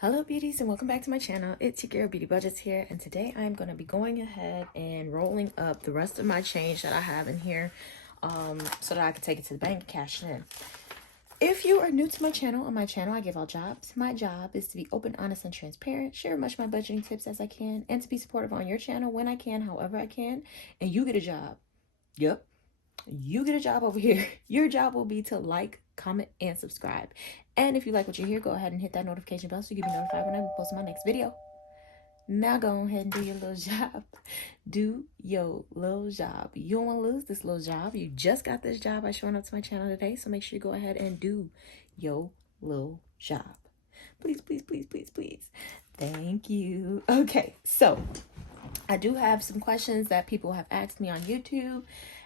Hello beauties and welcome back to my channel. It's your girl Beauty Budgetz here, and today I'm going to be going ahead and rolling up the rest of my change that I have in here so that I can take it to the bank and cash it in. If you are new to my channel, on my channel I give all jobs. My job is to be open, honest, and transparent, share as much of my budgeting tips as I can, and to be supportive on your channel when I can, however I can, and you get a job. Yep. You get a job over here. Your job will be to like, comment, and subscribe. And if you like what you hear, go ahead and hit that notification bell so you can be notified when I post my next video. Now go ahead and do your little job. Do your little job. You don't want to lose this little job. You just got this job by showing up to my channel today, so make sure you go ahead and do your little job. Please, please, please, please, please. Thank you. Okay, so I do have some questions that people have asked me on YouTube.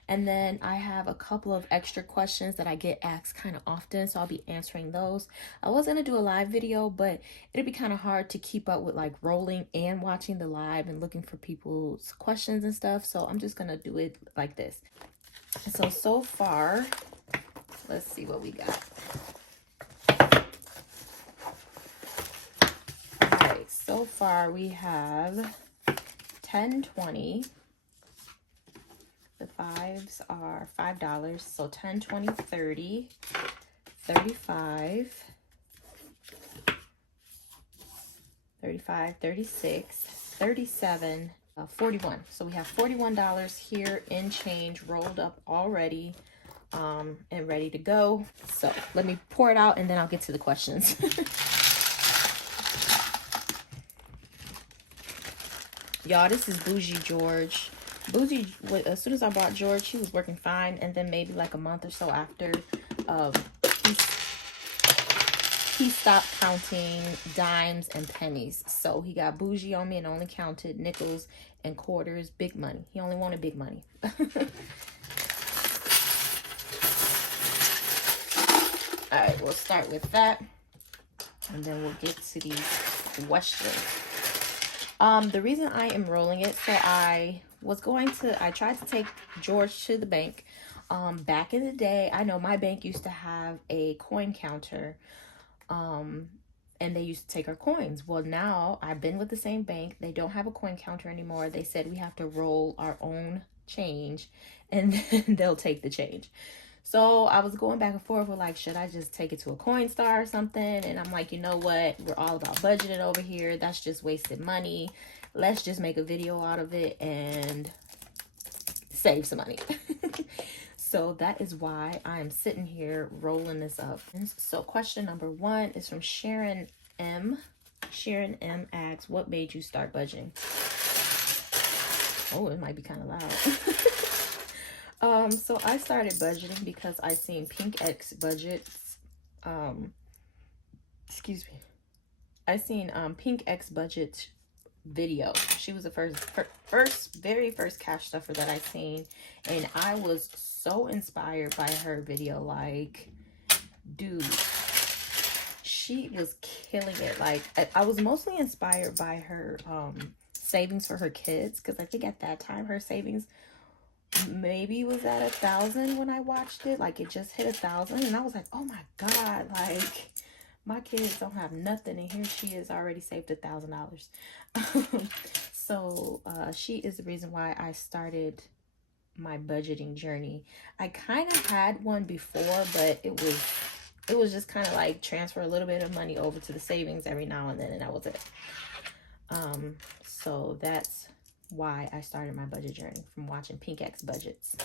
And then I have a couple of extra questions that I get asked kind of often, so I'll be answering those. I was going to do a live video, but it'd be kind of hard to keep up with like rolling and watching the live and looking for people's questions and stuff. So I'm just going to do it like this. So far, let's see what we got. All right, so far we have 10, 20. The fives are $5, so 10, 20, 30, 35, 35, 36, 37, 41. So we have $41 here in change rolled up already and ready to go. So let me pour it out and then I'll get to the questions. Y'all, this is Bougie George. Bougie, as soon as I bought George, he was working fine, and then maybe like a month or so after, he stopped counting dimes and pennies. So he got bougie on me and only counted nickels and quarters, big money. He only wanted big money. All right, we'll start with that, and then we'll get to these questions. The reason I am rolling it, so I tried to take George to the bank. Back in the day, I know my bank used to have a coin counter, and they used to take our coins. Well, now I've been with the same bank. They don't have a coin counter anymore. They said we have to roll our own change, and then they'll take the change. So I was going back and forth with like, should I just take it to a Coinstar or something? And I'm like, you know what? We're all about budgeting over here. That's just wasted money. Let's just make a video out of it and save some money. So that is why I'm sitting here rolling this up. So question number 1 is from Sharon M. Sharon M asks, what made you start budgeting? Oh, it might be kind of loud. So I started budgeting because I seen Pink X Budgetz, excuse me. I seen Pink X Budgetz video. She was the very first cash stuffer that I seen, and I was so inspired by her video. Like, dude, she was killing it. Like, I was mostly inspired by her savings for her kids, because I think at that time her savings maybe was at 1,000 when I watched it. Like, it just hit 1,000, and I was like, oh my god, like, my kids don't have nothing, and here she is already saved $1,000. So she is the reason why I started my budgeting journey. I kind of had one before, but it was just kind of like transfer a little bit of money over to the savings every now and then, and that was it. So that's why I started my budget journey, from watching Pink X Budgetz,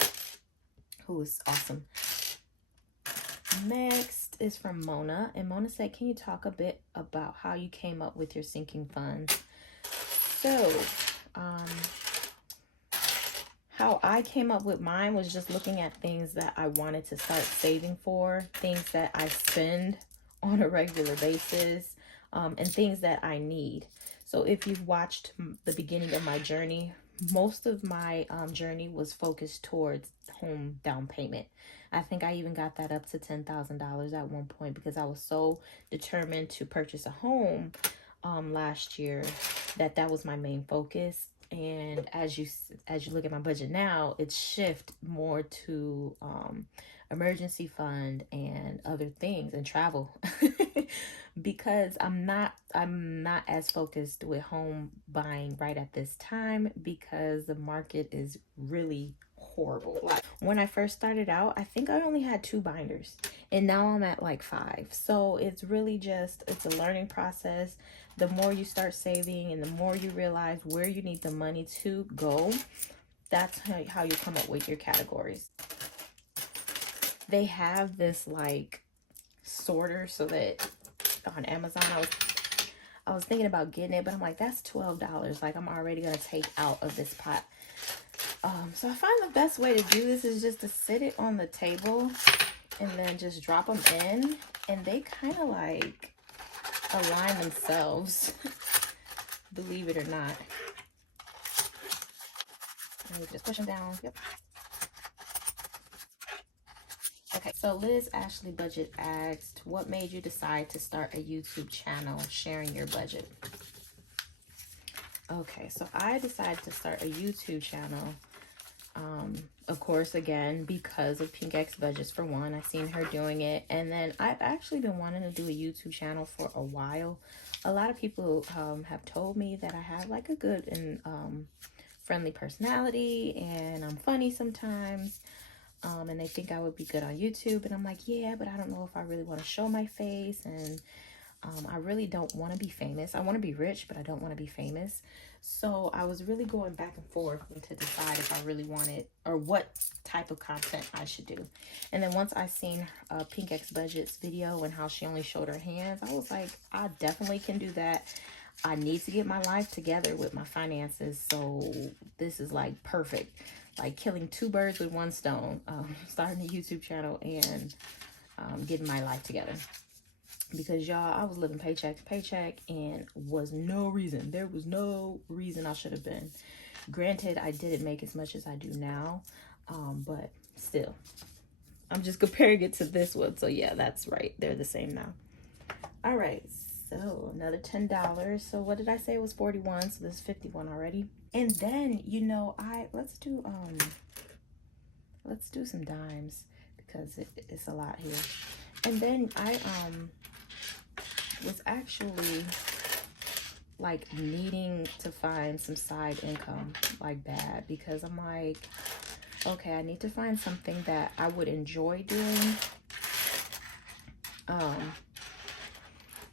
who is awesome. Next is from Mona, and Mona said, can you talk a bit about how you came up with your sinking funds? So how I came up with mine was just looking at things that I wanted to start saving for, things that I spend on a regular basis, and things that I need. So if you've watched the beginning of my journey, most of my journey was focused towards home down payment. I think I even got that up to $10,000 at one point, because I was so determined to purchase a home last year that was my main focus. And as you look at my budget now, it's shift more to emergency fund and other things, and travel. because I'm not as focused with home buying right at this time because the market is really horrible. Like when I first started out, I think I only had 2 binders and now I'm at like 5. So it's really just, it's a learning process. The more you start saving and the more you realize where you need the money to go, that's how you come up with your categories. They have this like sorter so that on Amazon, I was thinking about getting it, but I'm like, that's $12. Like I'm already gonna take out of this pot. So I find the best way to do this is just to sit it on the table and then just drop them in, and they kind of like align themselves, believe it or not. And you just push them down. Yep. Okay, so Liz Ashley Budget asked, what made you decide to start a YouTube channel sharing your budget? Okay, so I decided to start a YouTube channel, of course, again, because of Pink X Budgetz for one. I seen her doing it, and then I've actually been wanting to do a YouTube channel for a while. A lot of people have told me that I have like a good and friendly personality, and I'm funny sometimes. And they think I would be good on YouTube, and I'm like, yeah, but I don't know if I really want to show my face, and I really don't want to be famous. I want to be rich, but I don't want to be famous. So I was really going back and forth to decide if I really wanted or what type of content I should do. And then once I seen Pink X Budget's video and how she only showed her hands, I was like, I definitely can do that. I need to get my life together with my finances, so this is like perfect. Like killing 2 birds with 1 stone, starting a YouTube channel and getting my life together. Because y'all, I was living paycheck to paycheck and there was no reason I should have been. Granted, I didn't make as much as I do now, but still, I'm just comparing it to this one. So yeah, that's right. They're the same now. All right, so another $10. So what did I say? It was 41. So this is 51 already. And then, you know, let's do some dimes because it's a lot here. And then I was actually like needing to find some side income like bad, because I'm like, okay, I need to find something that I would enjoy doing,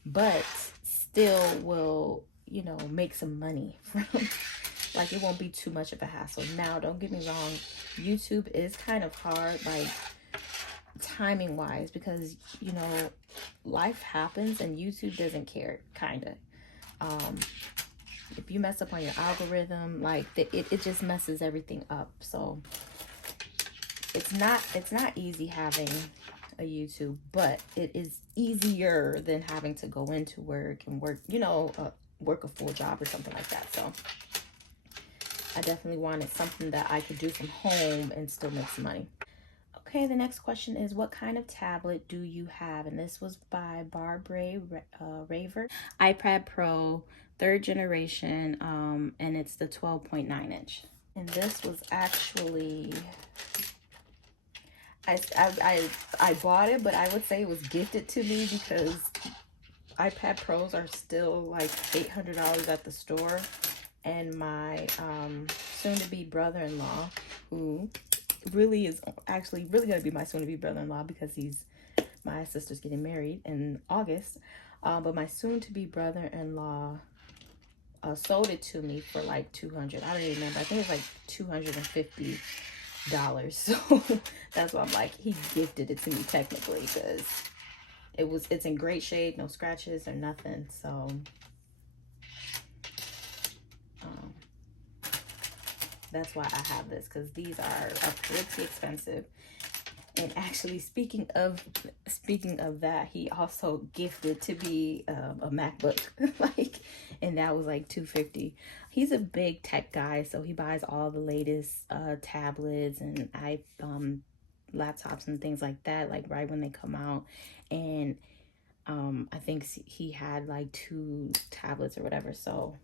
but still will, you know, make some money from. Like it won't be too much of a hassle. Now, don't get me wrong, YouTube is kind of hard, like timing wise, because you know, life happens and YouTube doesn't care, kind of. If you mess up on your algorithm, like it just messes everything up. So it's not easy having a YouTube, but it is easier than having to go into work and work, you know, work a full job or something like that. So I definitely wanted something that I could do from home and still make some money. Okay, the next question is, what kind of tablet do you have? And this was by Barbara Raver. iPad Pro, 3rd generation, and it's the 12.9 inch. And this was actually, I bought it, but I would say it was gifted to me because iPad Pros are still like $800 at the store. And my soon-to-be brother-in-law, who really is actually really going to be my soon-to-be brother-in-law because my sister's getting married in August. But my soon-to-be brother-in-law sold it to me for like $200. I don't even remember. I think it's like $250. So that's why I'm like, he gifted it to me technically, because it's in great shape, no scratches or nothing. So that's why I have this, because these are pretty expensive. And actually, speaking of that, he also gifted to me a MacBook, like, and that was like $250. He's a big tech guy, so he buys all the latest tablets and laptops and things like that, like right when they come out. And I think he had like 2 tablets or whatever, so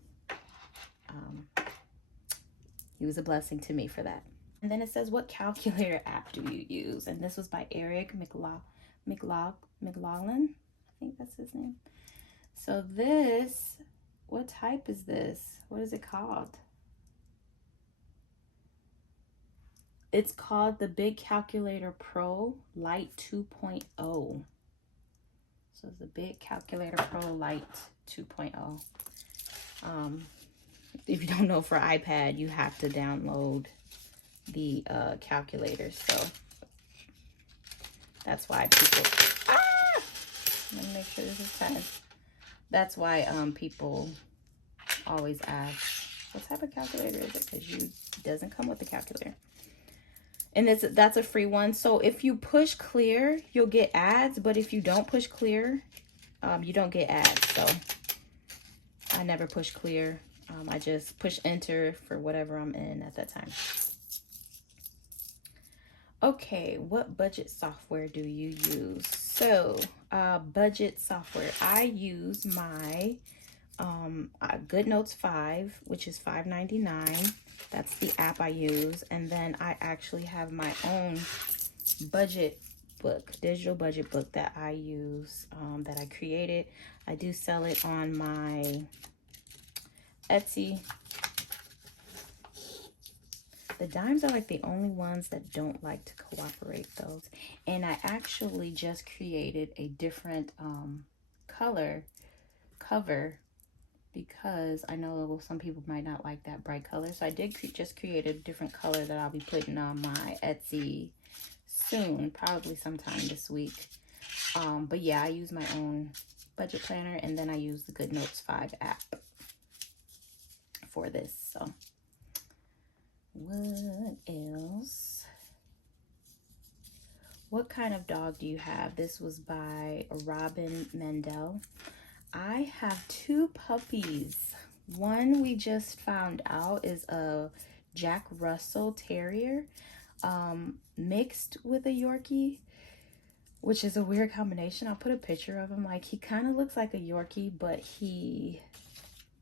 he was a blessing to me for that. And then it says, what calculator app do you use? And this was by Eric McLaughlin, I think that's his name. So this, what type is this? What is it called? It's called the Big Calculator Pro Lite 2.0. So it's the Big Calculator Pro Lite 2.0. If you don't know, for iPad, you have to download the calculator. So that's why people... Let me make sure this is 10. That's why people always ask, what type of calculator is it? Because it doesn't come with the calculator. And that's a free one. So if you push clear, you'll get ads. But if you don't push clear, you don't get ads. So I never push clear. I just push enter for whatever I'm in at that time. Okay, what budget software do you use? So budget software, I use my GoodNotes 5, which is $5.99. That's the app I use. And then I actually have my own budget book, digital budget book that I use, that I created. I do sell it on my Etsy. The dimes are like the only ones that don't like to cooperate, those. And I actually just created a different color cover, because I know some people might not like that bright color. So I did just create a different color that I'll be putting on my Etsy soon, probably sometime this week. But yeah, I use my own budget planner, and then I use the GoodNotes 5 app for this. So what else? What kind of dog do you have? This was by Robin Mendel. I have 2 puppies. One we just found out is a Jack Russell Terrier, mixed with a Yorkie, which is a weird combination. I'll put a picture of him. Like, he kind of looks like a Yorkie, but he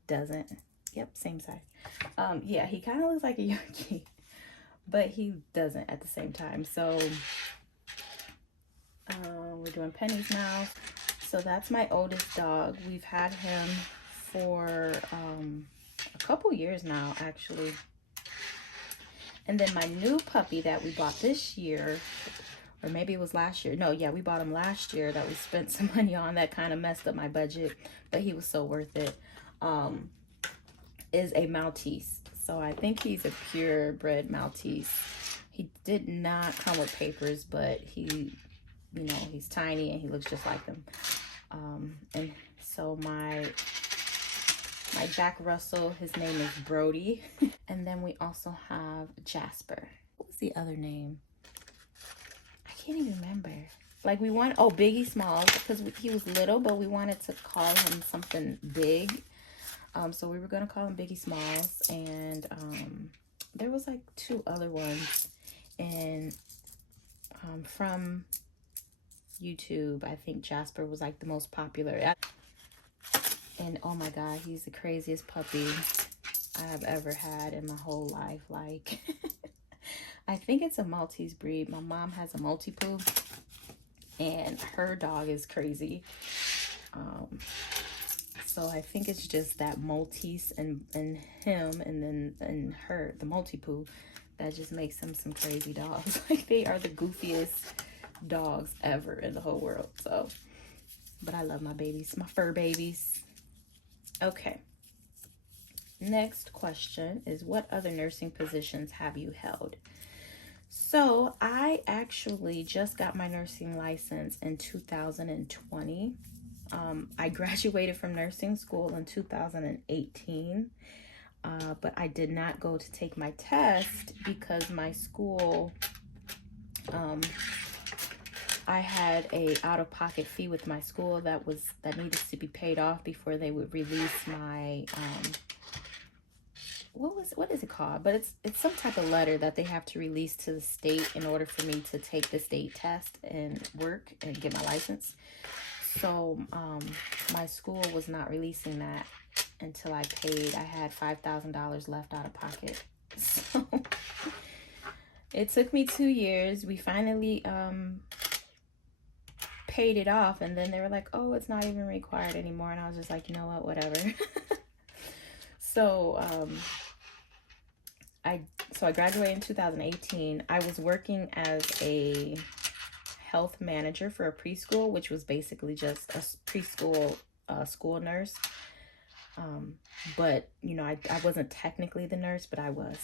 doesn't. Yep, same size. Yeah, he kind of looks like a Yorkie, but he doesn't at the same time. So we're doing Penny's now. So that's my oldest dog. We've had him for a couple years now, actually. And then my new puppy that we bought this year, or maybe it was last year. No, yeah, we bought him last year, that we spent some money on, that kind of messed up my budget, but he was so worth it. Is a Maltese. So I think he's a purebred Maltese. He did not come with papers, but he, you know, he's tiny and he looks just like them. And so my Jack Russell, his name is Brody. And then we also have Jasper. What was the other name? I can't even remember. Like, we want, oh, Biggie Smalls, because he was little, but we wanted to call him something big. So we were going to call him Biggie Smalls. And there was like 2 other ones. And from YouTube, I think Jasper was like the most popular. And oh my God, he's the craziest puppy I have ever had in my whole life. Like, I think it's a Maltese breed. My mom has a Maltipoo, and her dog is crazy. So I think it's just that Maltese and him, and then her, the Maltipoo, that just makes them some crazy dogs. Like, they are the goofiest dogs ever in the whole world. So, but I love my babies, my fur babies. Okay. Next question is, what other nursing positions have you held? So I actually just got my nursing license in 2020. I graduated from nursing school in 2018, but I did not go to take my test because my school, I had a out-of-pocket fee with my school that needed to be paid off before they would release my what is it called? But it's some type of letter that they have to release to the state in order for me to take the state test and work and get my license. So my school was not releasing that until I paid. I had $5,000 left out of pocket. So it took me 2 years. We finally paid it off, and then they were like, oh, it's not even required anymore. And I was just like, you know what, whatever. So I graduated in 2018. I was working as a health manager for a preschool, which was basically just a preschool school nurse. But you know, I wasn't technically the nurse, but I was.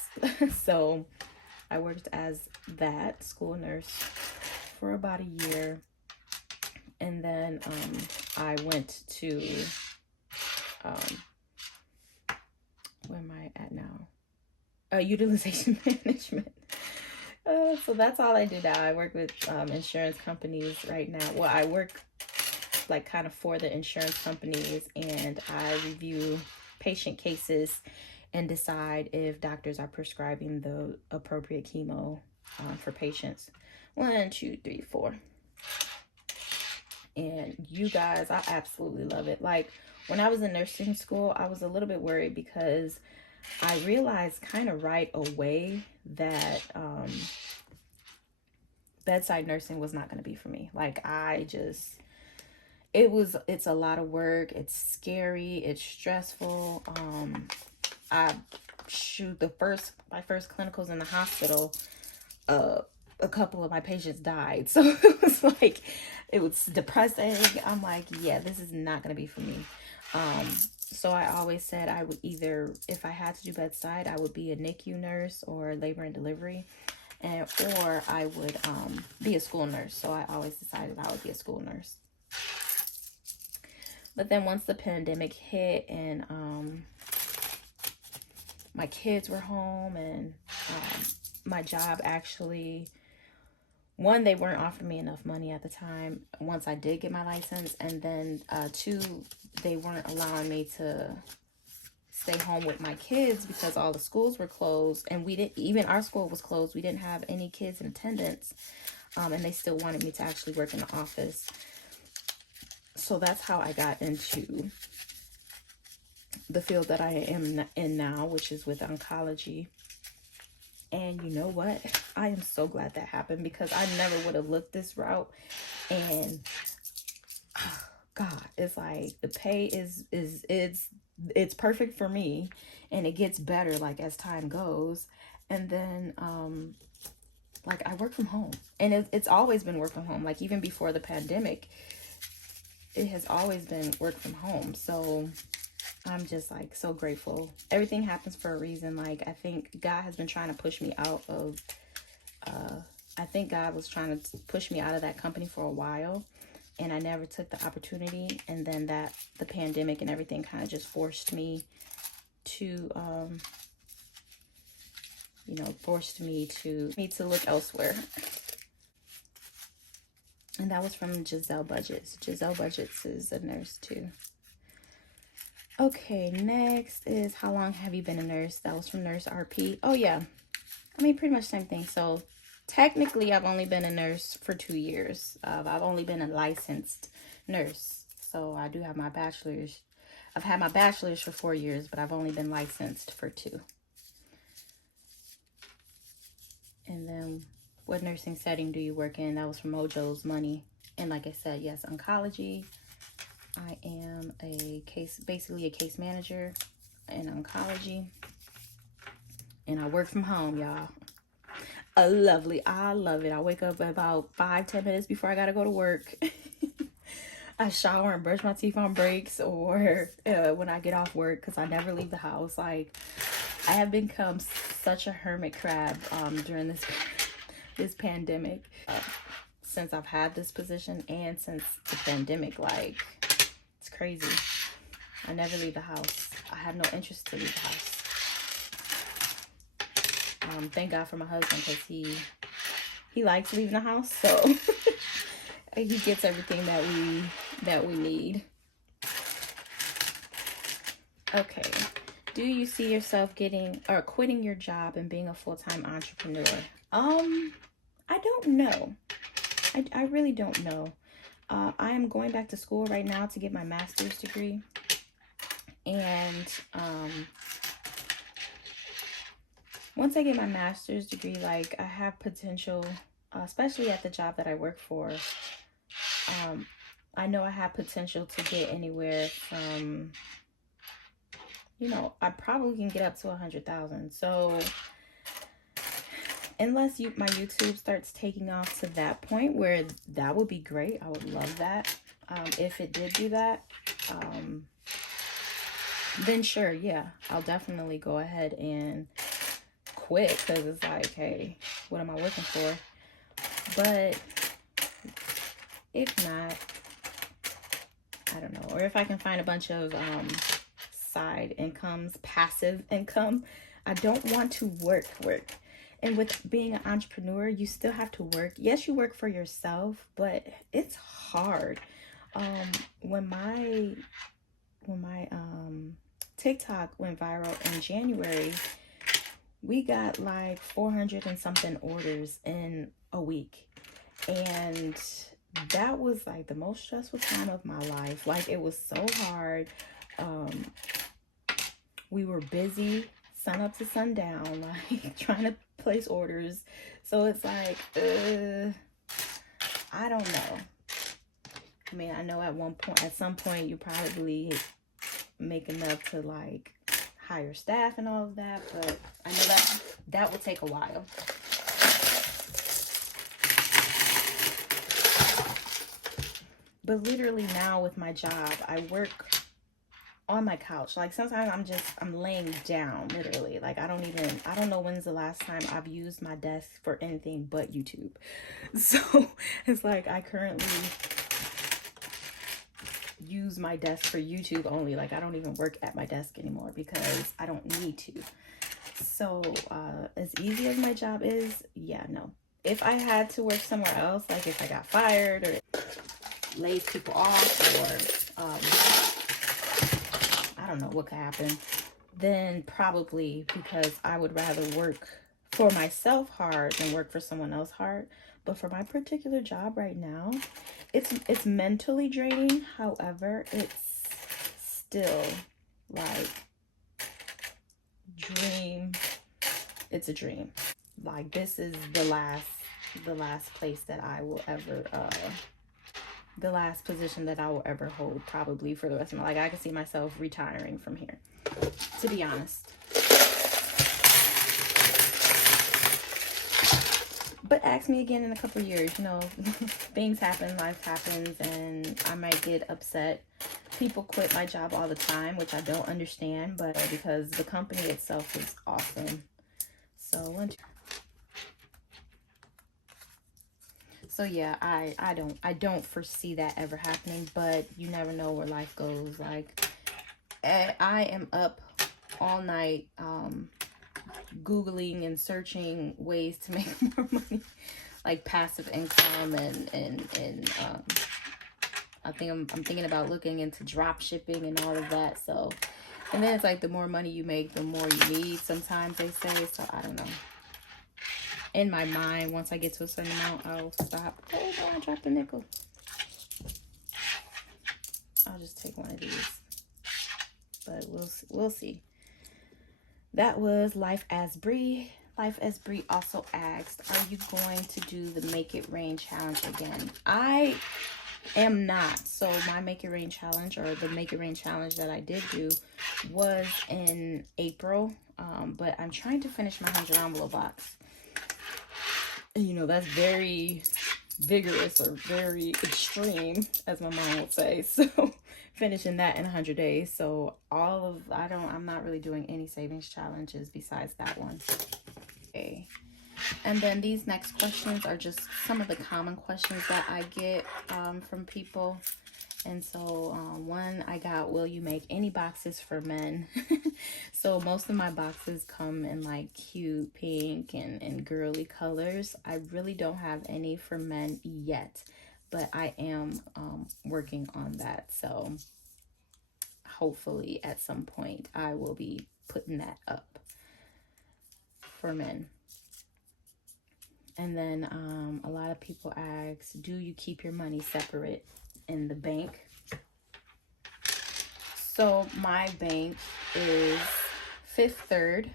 So I worked as that school nurse for about a year, and then I went to where am I at now? Utilization management. So that's all I do now. I work with insurance companies right now. Well, I work like kind of for the insurance companies, and I review patient cases and decide if doctors are prescribing the appropriate chemo for patients. 1, 2, 3, 4. And you guys, I absolutely love it. Like when I was in nursing school, I was a little bit worried because I realized kind of right away that bedside nursing was not going to be for me. Like it's a lot of work. It's scary. It's stressful. My first clinicals in the hospital, a couple of my patients died. So it was like, it was depressing. I'm like, yeah, this is not going to be for me. So I always said I would either, if I had to do bedside, I would be a NICU nurse or labor and delivery, or I would be a school nurse. So I always decided I would be a school nurse. But then once the pandemic hit and my kids were home, and my job actually, one, they weren't offering me enough money at the time once I did get my license, and then 2, they weren't allowing me to stay home with my kids because all the schools were closed, and even our school was closed. We didn't have any kids in attendance, and they still wanted me to actually work in the office. So that's how I got into the field that I am in now, which is with oncology. And you know what? I am so glad that happened, because I never would have looked this route. And God, it's like the pay it's perfect for me, and it gets better like as time goes. And then like I work from home, and it's always been work from home. Like even before the pandemic, it has always been work from home. So I'm just like so grateful. Everything happens for a reason. Like I think God has been trying to push me out of I think God was trying to push me out of that company for a while, and I never took the opportunity. And then the pandemic and everything kind of just forced me to look elsewhere. And that was from Budgetz. Budgetz is a nurse too. Okay, next is how long have you been a nurse? That was from Nurse RP. Oh yeah, I mean pretty much same thing. So technically I've only been a nurse for 2 years. I've only been a licensed nurse. So I do have my bachelor's. I've had my bachelor's for 4 years, but I've only been licensed for 2. And then what nursing setting do you work in? That was from Mojo's Money. And like I said, yes, oncology. I am basically a case manager in oncology. And I work from home, y'all. I love it. I wake up about 5-10 minutes before I gotta go to work. I shower and brush my teeth on breaks, or when I get off work, because I never leave the house. Like, I have become such a hermit crab during this pandemic. Since I've had this position, and since the pandemic, like, it's crazy. I never leave the house. I have no interest to leave the house. Thank God for my husband, because he likes leaving the house, so he gets everything that we need. Okay, do you see yourself quitting your job and being a full-time entrepreneur? I don't know. I really don't know. I am going back to school right now to get my master's degree, and once I get my master's degree, like, I have potential, especially at the job that I work for. I know I have potential to get anywhere from, you know, I probably can get up to 100,000. So unless my YouTube starts taking off to that point, where that would be great. I would love that. If it did do that, then sure, yeah, I'll definitely go ahead and quit, because it's like, hey, what am I working for? But if not, I don't know. Or if I can find a bunch of side incomes, passive income. I don't want to work. And with being an entrepreneur, you still have to work. Yes, you work for yourself, but it's hard. When my TikTok went viral in January, we got like 400 and something orders in a week. And that was like the most stressful time of my life. Like, it was so hard. We were busy sun up to sundown, like trying to place orders. So it's like, I don't know. I mean, I know at some point you probably make enough to like hire staff and all of that, but I know that will take a while. But literally now with my job, I work on my couch. Like, sometimes I'm laying down, literally. Like, I don't know when's the last time I've used my desk for anything but YouTube. So it's like I currently use my desk for YouTube only. Like, I don't even work at my desk anymore because I don't need to. So as easy as my job is, yeah, no. If I had to work somewhere else, like if I got fired or lays people off, or I don't know what could happen, then probably, because I would rather work for myself hard than work for someone else hard. But for my particular job right now, it's mentally draining. However, it's still like dream. It's a dream. Like, this is the last place that I will ever the last position that I will ever hold, probably for the rest of my life. Like, I can see myself retiring from here, to be honest. But ask me again in a couple of years, you know, things happen, life happens, and I might get upset. People quit my job all the time, which I don't understand, but because the company itself is awesome. So yeah, I don't foresee that ever happening, but you never know where life goes. Like, I am up all night Googling and searching ways to make more money, like passive income, and I'm thinking about looking into drop shipping and all of that. So, and then it's like, the more money you make, the more you need, sometimes they say. So I don't know. In my mind, once I get to a certain amount, I'll stop. Oh no, I dropped a nickel. I'll just take one of these. But we'll see. That was Life as Bree. Life as Bree also asked, are you going to do the Make It Rain challenge again? I am not. So my Make It Rain challenge, or the Make It Rain challenge that I did do, was in April. But I'm trying to finish my 100 envelope box. You know, that's very vigorous, or very extreme, as my mom would say. So finishing that in 100 days. So I'm not really doing any savings challenges besides that one. Okay. And then these next questions are just some of the common questions that I get from people. And so one I got, will you make any boxes for men? So most of my boxes come in like cute pink and girly colors. I really don't have any for men yet, but I am working on that. So hopefully at some point I will be putting that up for men. And then a lot of people ask, do you keep your money separate in the bank? So my bank is Fifth Third.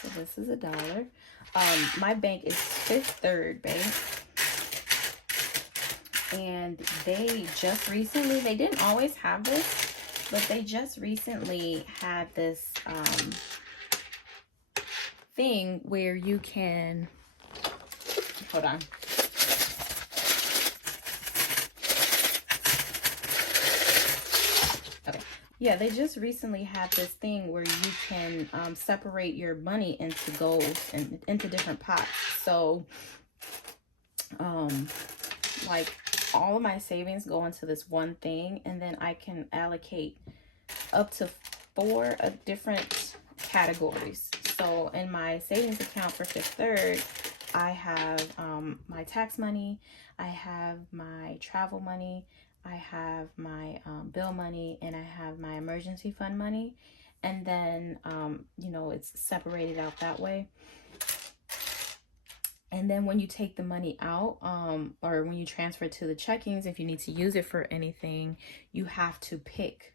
So This is $1. My bank is Fifth Third Bank. And they just recently, they didn't always have this, but they just recently had this thing where you can, hold on. Okay. Yeah, they just recently had this thing where you can separate your money into goals and into different pots. So, like, all of my savings go into this one thing, and then I can allocate up to 4 different categories. So in my savings account for Fifth Third, I have my tax money, I have my travel money, I have my bill money, and I have my emergency fund money. And then, you know, it's separated out that way. And then when you take the money out, or when you transfer it to the checkings, if you need to use it for anything, you have to pick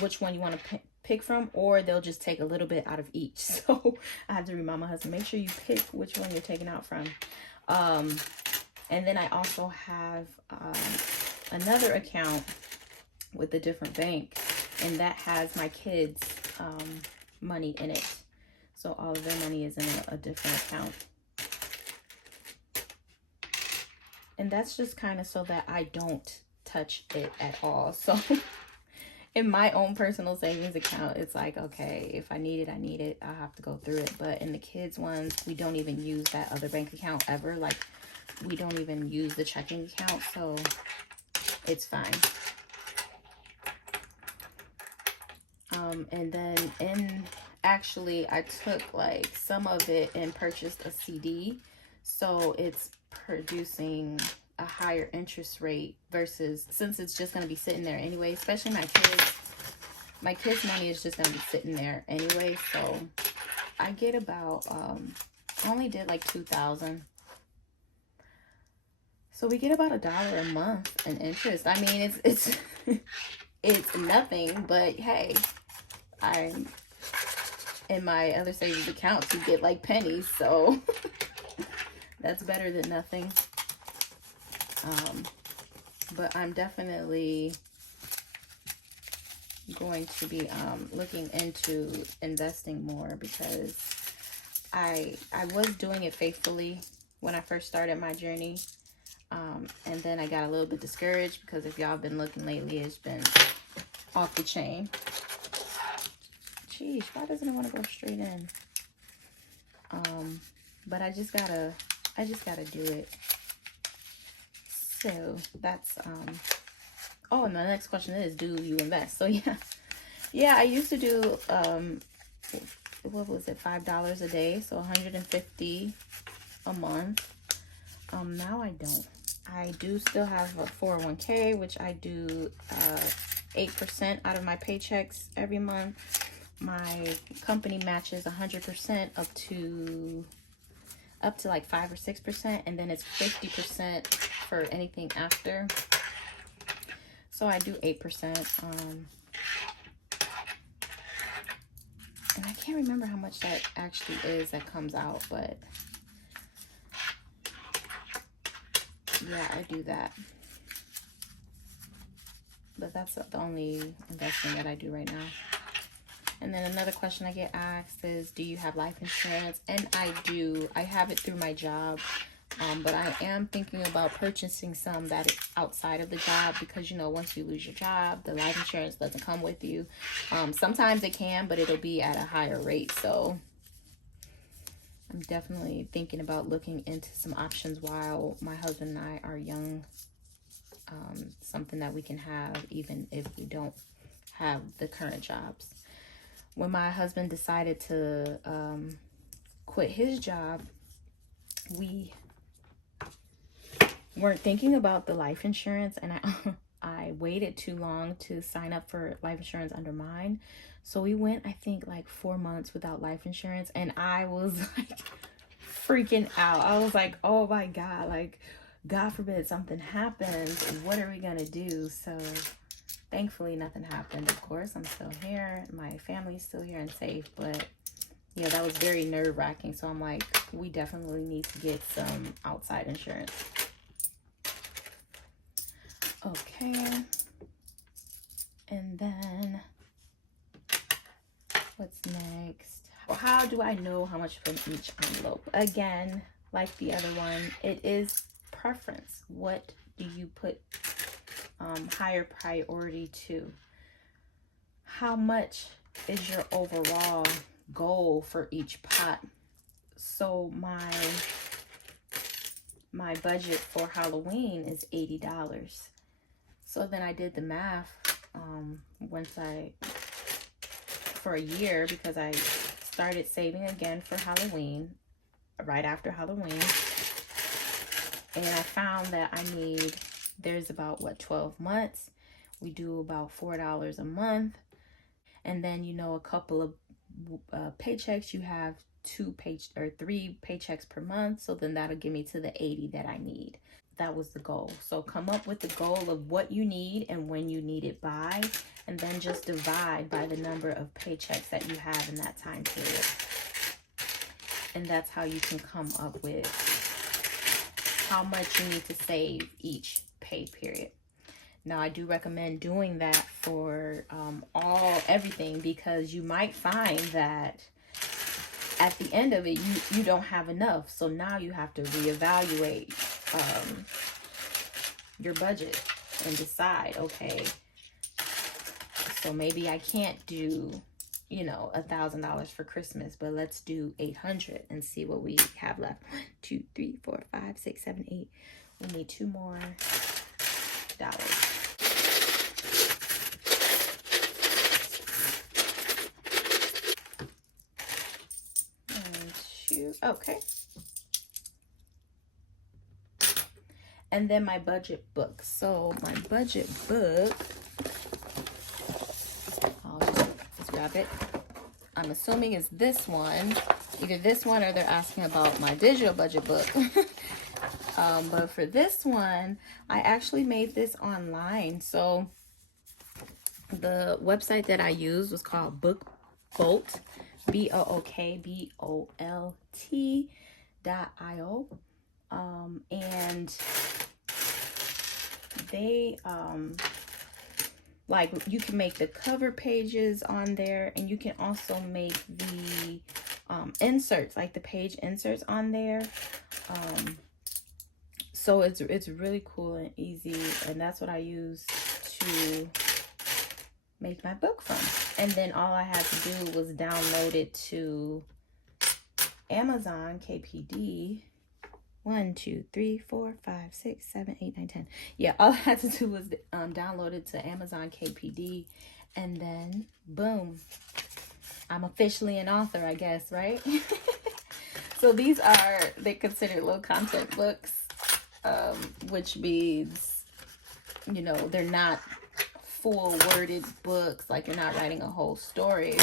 which one you want to pick from, or they'll just take a little bit out of each. So I have to remind my husband, make sure you pick which one you're taking out from. And then I also have another account with a different bank, and that has my kids' money in it. So all of their money is in a different account. And that's just kind of so that I don't touch it at all. So in my own personal savings account, it's like, okay, if I need it, I need it. I'll have to go through it. But in the kids' ones, we don't even use that other bank account ever. Like, we don't even use the checking account. So it's fine. And then actually, I took like some of it and purchased a CD. So it's producing a higher interest rate versus, since it's just going to be sitting there anyway, especially my kids' money is just going to be sitting there anyway. So I get about, I only did like 2,000. So we get about $1 a month in interest. I mean, it's it's nothing, but hey, I'm in my other savings accounts, you get like pennies, so that's better than nothing. But I'm definitely going to be looking into investing more, because I was doing it faithfully when I first started my journey. And then I got a little bit discouraged, because if y'all been looking lately, it's been off the chain. Jeez, why doesn't it want to go straight in? But I just gotta do it. So that's oh, and the next question is, do you invest? So yeah, I used to do what was it, $5 a day, so $150 a month. Now I don't. I do still have a 401k, which I do 8% out of my paychecks every month. My company matches 100% up to like 5 or 6%, and then it's 50% for anything after. So I do 8%. And I can't remember how much that actually is that comes out, but yeah, I do that. But that's the only investing that I do right now. And then another question I get asked is, do you have life insurance? And I do. I have it through my job. But I am thinking about purchasing some that is outside of the job, because, you know, once you lose your job, the life insurance doesn't come with you. Sometimes it can, but it'll be at a higher rate. So I'm definitely thinking about looking into some options while my husband and I are young. Something that we can have even if we don't have the current jobs. When my husband decided to quit his job, we weren't thinking about the life insurance, and I waited too long to sign up for life insurance under mine. So we went, I think, like 4 months without life insurance, and I was like freaking out. I was like, oh my God, like, God forbid something happens, what are we gonna do? So Thankfully, nothing happened. Of course, I'm still here. My family's still here and safe. But yeah, that was very nerve-wracking. So I'm like, we definitely need to get some outside insurance. Okay. And then what's next? How do I know how much from each envelope? Again, like the other one, it is preference. What do you put higher priority to? How much is your overall goal for each pot? So my budget for Halloween is $80. So then I did the math for a year, because I started saving again for Halloween, right after Halloween. And I found that there's about, 12 months. We do about $4 a month. And then, a couple of paychecks, you have 3 paychecks per month. So then that'll get me to the 80 that I need. That was the goal. So come up with the goal of what you need and when you need it by, and then just divide by the number of paychecks that you have in that time period. And that's how you can come up with how much you need to save each pay period. Now, I do recommend doing that for everything, because you might find that at the end of it, you don't have enough. So now you have to reevaluate your budget and decide, okay, so maybe I can't do, $1,000 for Christmas, but let's do $800 and see what we have left. 1, 2, 3, 4, 5, 6, 7, 8. We need $2 more. Okay. And then my budget book. So my budget book, I'll just grab it. I'm assuming it's this one. Either this one or they're asking about my digital budget book. But for this one, I actually made this online. So the website that I used was called BookBolt, BOOKBOLT.io. And they, like, you can make the cover pages on there, and you can also make the inserts, like the page inserts on there. So it's really cool and easy, and that's what I use to make my book from. And then all I had to do was download it to Amazon KPD. 1, 2, 3, 4, 5, 6, 7, 8, 9, 10. Yeah, all I had to do was download it to Amazon KPD, and then boom, I'm officially an author, I guess, right? So they're considered low content books, which means, they're not full worded books, like you're not writing a whole story.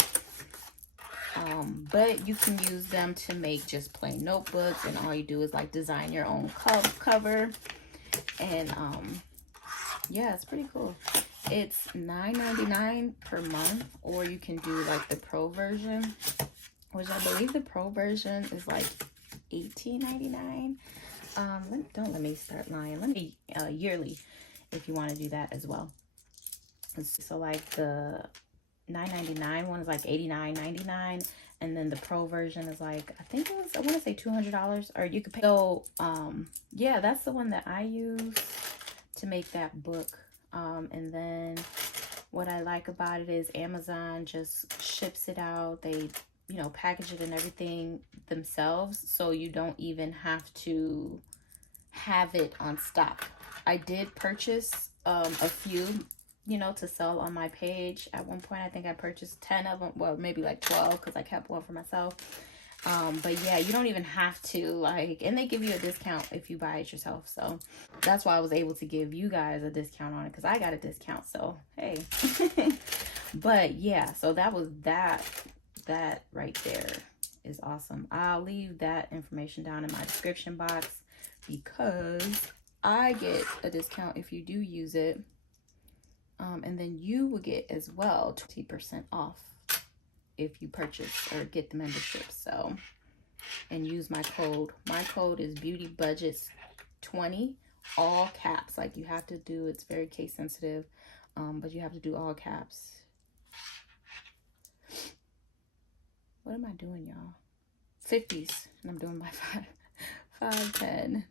But you can use them to make just plain notebooks, and all you do is like design your own cover. And yeah, it's pretty cool. It's $9.99 per month, or you can do like the pro version, which I believe the pro version is like $18.99. Don't let me start lying. Let me yearly, if you want to do that as well. So like the $9.99 one is like $89.99, and then the pro version is like, I want to say $200, or you could pay. So yeah, that's the one that I use to make that book. And then what I like about it is Amazon just ships it out. They package it and everything themselves, so you don't even have to have it on stock. I did purchase a few to sell on my page. At one point, I think I purchased 10 of them. Well, maybe like 12, because I kept one for myself. But yeah, you don't even have to, and they give you a discount if you buy it yourself. So that's why I was able to give you guys a discount on it, because I got a discount. So, hey. But yeah, so that was that right there is awesome. I'll leave that information down in my description box, because I get a discount if you do use it. And then you will get as well 20% off if you purchase or get the membership. So, and use my code. My code is BeautyBudgetz20, all caps. Like you have to do, it's very case sensitive, but you have to do all caps. What am I doing, y'all? 50s, and I'm doing my 5, 10,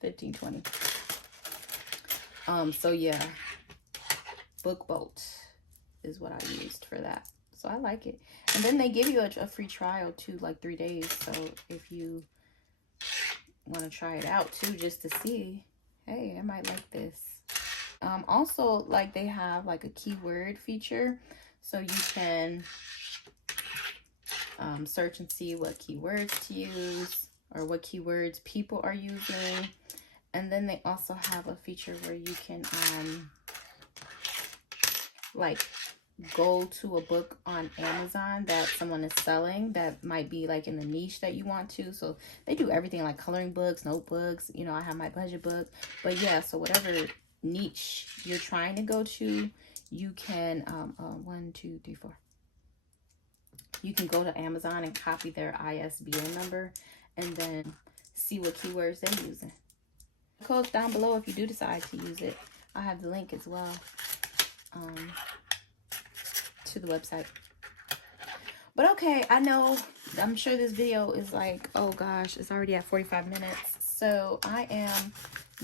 15, 20. So yeah, Book Bolt is what I used for that. So I like it. And then they give you a free trial too, like 3 days. So if you want to try it out too, just to see, hey, I might like this. Also, like they have like a keyword feature, so you can search and see what keywords to use or what keywords people are using. And then they also have a feature where you can like go to a book on Amazon that someone is selling that might be like in the niche that you want to. So they do everything like coloring books, notebooks, you know, I have my budget book. But yeah, so whatever niche you're trying to go to, you can 1, 2, 3, 4. You can go to Amazon and copy their ISBN number and then see what keywords they're using. Codes down below if you do decide to use it. I have the link as well to the website. But okay, I know, I'm sure this video is like, oh gosh, it's already at 45 minutes. So I am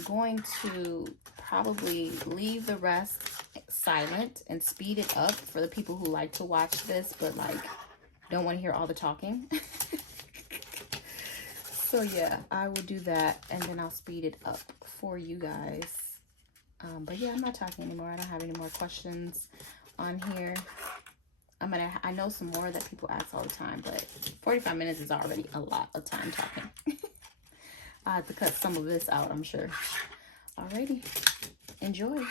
going to probably leave the rest silent and speed it up for the people who like to watch this, but like don't want to hear all the talking. So yeah, I will do that and then I'll speed it up for you guys. But yeah, I'm not talking anymore. I don't have any more questions on here. I know some more that people ask all the time, but 45 minutes is already a lot of time talking. I have to cut some of this out, I'm sure. Alrighty, enjoy.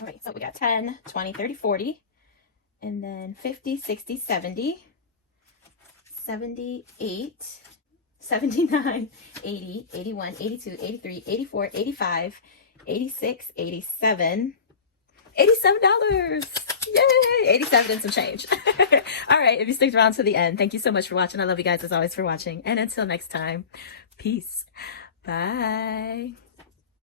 All right, so we got 10, 20, 30, 40, and then 50, 60, 70, 78, 79, 80, 81, 82, 83, 84, 85, 86, 87, $87. Yay! 87 and some change. All right, if you stick around to the end, thank you so much for watching. I love you guys as always for watching. And until next time, peace. Bye.